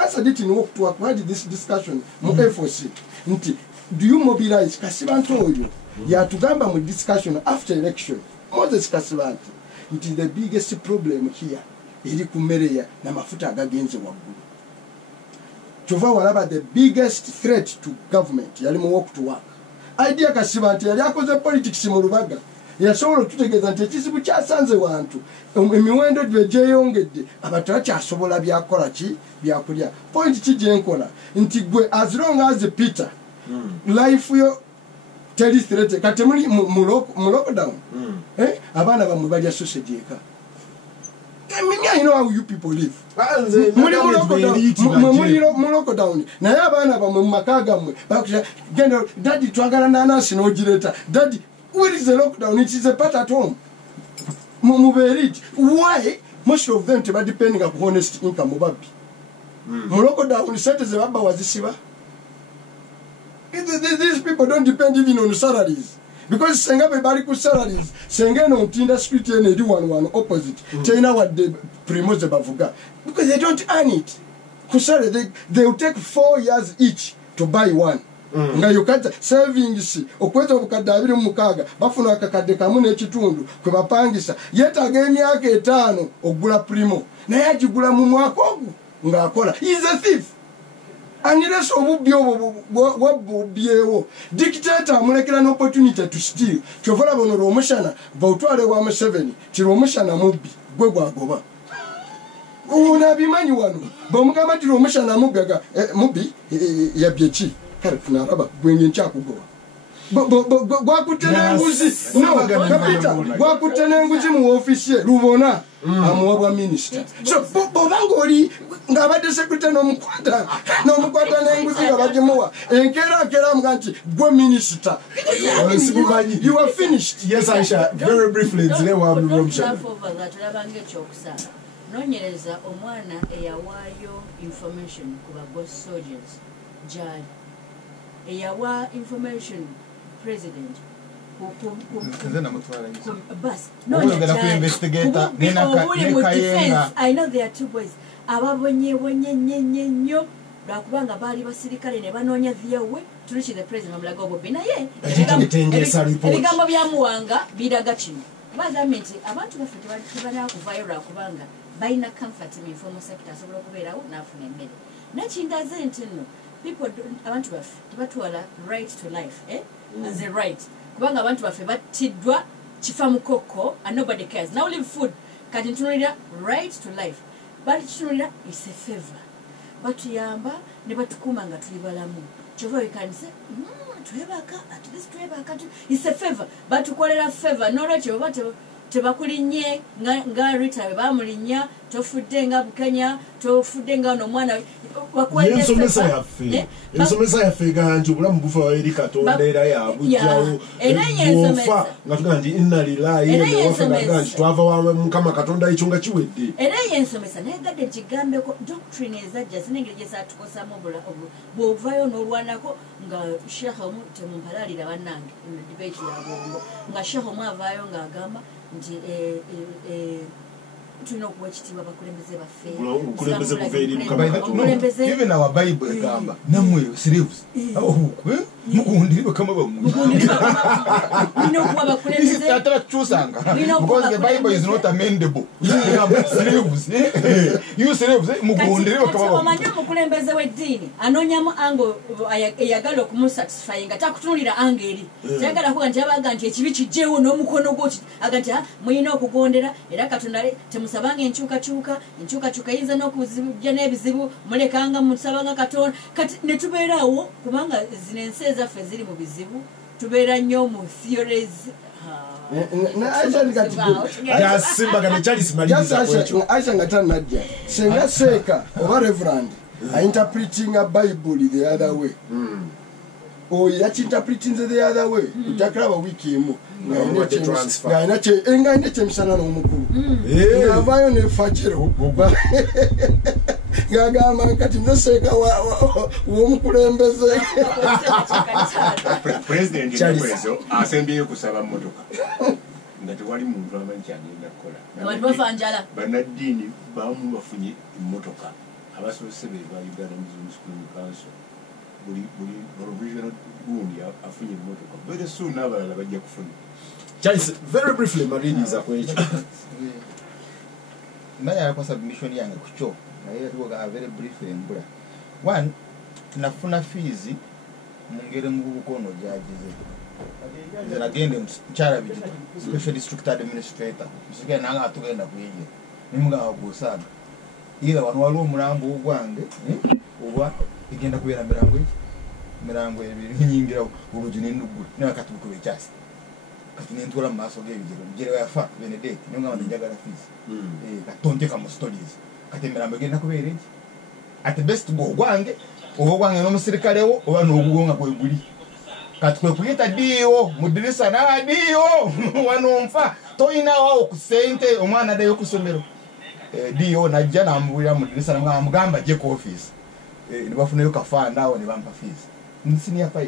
answered it in Walk to Work. We had this discussion mu FOC. Do you mobilize Kasibanto oyo? Ya tugamba mu discussion after election. Moses Kasibanto. It is the biggest problem here. Iri kumereya na mafuta agagenze waggulu. Chova walaba the biggest threat to government yali mu Walk to Work. Idea Kasibanto yali akoze politics mu Lubaga. Yasobola tutegeeza nti ekizibu kyasanze wantu emiwendo gye gyeyongedde abantu bakyasobola byakola ki byakulya point ki gyenkola nti gwe as long as Peter life yo teri threat kati muli mu lockdown abaana bamwe balya sausage eka. I know how you people live. Muli mu lockdown naye abaana bamwe mu maka gammwe genda daddy twagala nanasi n'ogireta daddy. Where is the lockdown? It is a part at home. Why? Most of them are depending on honest income. Lockdown is these people don't depend even on salaries. Because Sengabe Bariku salaries, Sengeno Tinda Street and do one opposite. China what they promote the Bavuga. Because they don't earn it. They will take 4 years each to buy one. Nga yokata savings okweza obukadde mukaga bafuna akakadde kamu n'ekitundu kwe bapangisa yetaaga emyaka 5 ogula primo naye agigula mu mwaka ogwo ng'akola. He is a thief. Unless obubbi obubyewo dictator amulekera n'opportunity to steal kyovola bono lw'omushana bawutwale wa Museveni kiri omushana mubbi gwe gwagoba unabimanyi wano bamugamba ti lw'omushana mubbi mubbi yabbye ki naraba gwenye nchakugoba gwakutenenguzi no kapita gwakutenenguzi mu office lubona amuwa minister so bobango oli ngabadde secretary n'omukwata n'enguzi ngabagimuwa enkera mganti gwe minister you are finished. Yes, Aisha, very briefly today we have Romsha nonyereza omwana eyawaayo information ku boss soldiers jali eyawa information president bus no investigator I know there are two boys ababonye nyo lwakubanga baali basirikale ne banoonya vyawe tulichi the president omulaga obobi naye ebigambo byamuwanga biraga kino bagambye nti abantu baffe tebalina kuvayo lwakubanga balina comfort mu informal sector asobola okubeerawo n'afuna emmere nakindaze nti nno people abantu baffe tebatwala right to life as a right kubanga abantu baffe batiddwa kifa mukoko and nobody cares. Now live food kati ntunulira right to life bali tunulira is a favor batuyamba ne batukuma nga tuli balamu kyova wekanise twebaka at least twebaka is a favor batukolera favor nolwekyo bate tebakulinye nga Rita bamulinya tofudde nga Bukenya tofudde nga no mwana wakwende ensomesa yaffe ganti obulamu bufa eri Katonda era yabujjawo ofa nga tuga nti inna lillahi wa inna ilaihi raji'un twava wa Mukama Katonda ekyo nga kiwedde era yensomesa naye gadde kigambeko doctrine ezajja sinengeri gyesatukosamu bw'ovayo n'olwanako nga sheikh omu temumpalalira bannange debate yabongo nga sheikh omu avaayo ng'agamba nti tulina okuwa ekitiibwa abakulembeze baffe even our Bible egamba namwe slaves mugundire bakama bamwe because the Bible is not amendable. Slaves you slaves mugundire bakama bamwe omukulembeze w'eddiini anoonyamu ango eyagala okumusatisfy nga takutunulira ango eri kyagala kuga nti abaga nti ekibi kijjeewo n'omukono gwo aga nti muyina okugondera era Katonda temusabanga enkyukakyuka yinza n'okuzijja n'ebizibu mulekanga musabanga Katonda kati ne tubeerawo kubanga zino ensi ezaffe ziri mu bizibu tubeera nnyo mu theories Aisha ngatanajja senga seeka oba reverend interpreting a Bible the other way interpreting the other way utakraba wiki emu nga ine chemisana n'omukulu ngavayo nefajero ngagamba nkati nze seeka w'omukulembeze president Nyakwezo asembyeyo kusaba mmotoka nga tewali muntu amanyi kyagenda kukola bannaddiini baamu bafunye emmotoka abasobose be ba Uganda Muslim School Council buli provisional gundi afunye emmotoka very soon abalala bajja kufuna. Charles, very briefly mariniza kwecho naye kwa submission yange kucho naye tuga very briefly mbula one nafuna fees mungere mu bukono jajize ziragende mchara bijita special district administrator musige nanga atugenda kuyije nimuga wagusaga ila wanu walo mulambo ugwange oba igenda kubera mirango ebiri nyingira urujine ndugu nakati bukwe cyasi kati nentula maso gebijero jere yafa Benedict ninga wanjagala fees katonteka mu stories kati mirambo igenda kubera at best go gwange obo gwange no musirikale wo oba no gugonga kwe guli kati kwe kuyita dio mudirisa na dio wanomfa toina wao kusente omwana dayo kusomero dio najja namubulira mudirisa na mugamba je ku office nibafuna yo kafanda awo nibampa fees nsini ya 5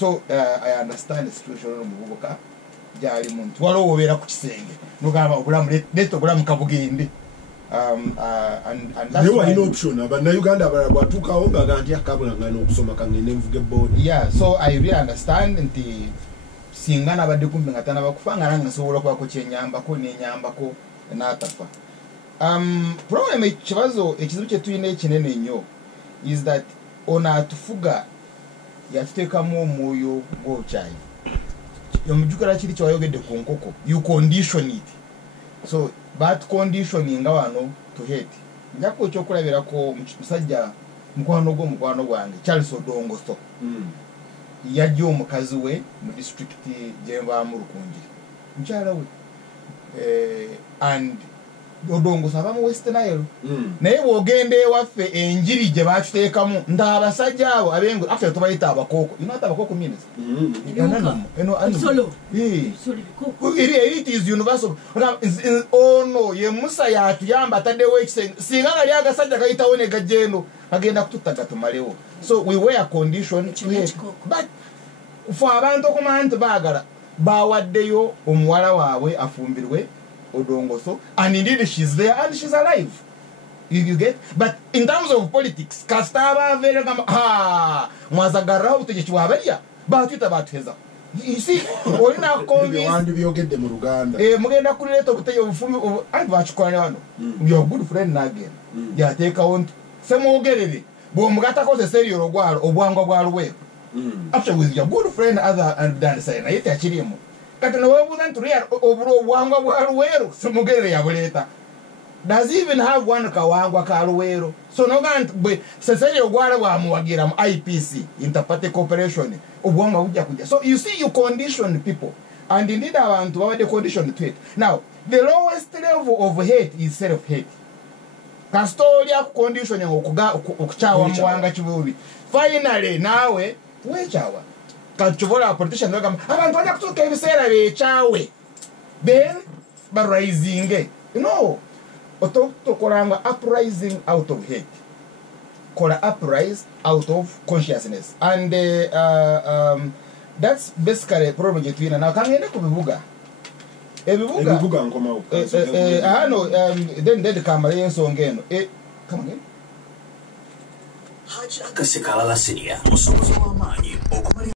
so I understand the situation no mubuka jali muntu walo obera ku kisenge nugamba obulamu leto obulamu kabugende and that's why no option abana Uganda barabatuka onga ganti akabula ngano okusoma kangene mvuge board. Yeah, so I really understand nti singana badde kumbe ngatana bakufanga nanga sobola kwa ko chenyamba ko nenyamba ko natafa. Problem ekibazo ekizibu kye tuyine kinene nnyo is that ona tufuga yatuteka mu moyo go chai. Yomujukara kiri kyayogedde ku nkoko you condition it. So but conditioning wano to hate njako kyokulabira ko musajja mukwano gwange Charles Odongo so yajjo omukazi we mu district Jemba mu Rukungi mchala we and Odongo saba mu West Nile naye bogende waffe enjiri je batuteekamu ndabasajja abo abengo after tubayita abakoko inata abakoko means solo it is universal ono ye Musa yatuyamba tadewe ekisenga singana lya gasajja kayita one gajendo agenda kututaga tumalewo so we were conditioned but for abantu komantu bagala bawaddeyo omuwala waabwe afumbirwe Odongo so and indeed she's there and she's alive you get but in terms of politics kastaba very mwazagara utekichwabalia batuita batuheza you see olina convince wandi byogedde mu Ruganda mugenda kuleta obuteyo obufumi and bachukwane wano your good friend nagenda yateka on semogerere bo mugata koze serio rogwalo obwango bwaluwe after with your good friend other than say na yete achirimo kati no webuza nturia oburo obwango bwaluwero semogerere yabuleta does even have one kawangwa kaluwero so no gant be serio gwala bwa muwagira mu IPC interparty cooperation obwango bujja kujja so you see you condition people and indeed abantu babade condition to it now the lowest level of hate is self hate kastoria conditioning okuchawa mwanga chibubi finally nawe wechawa kachobola politician ngam abantu bajja kutuka ebiseera bechawe then rising otokolanga uprising out of hate kola uprise out of consciousness and that's basically a problem between now kangende ku bibuga ebibuga ngoma then kamera yensonga eno come again Haji Akasekalala Senior musomozi w'amaanyi okumali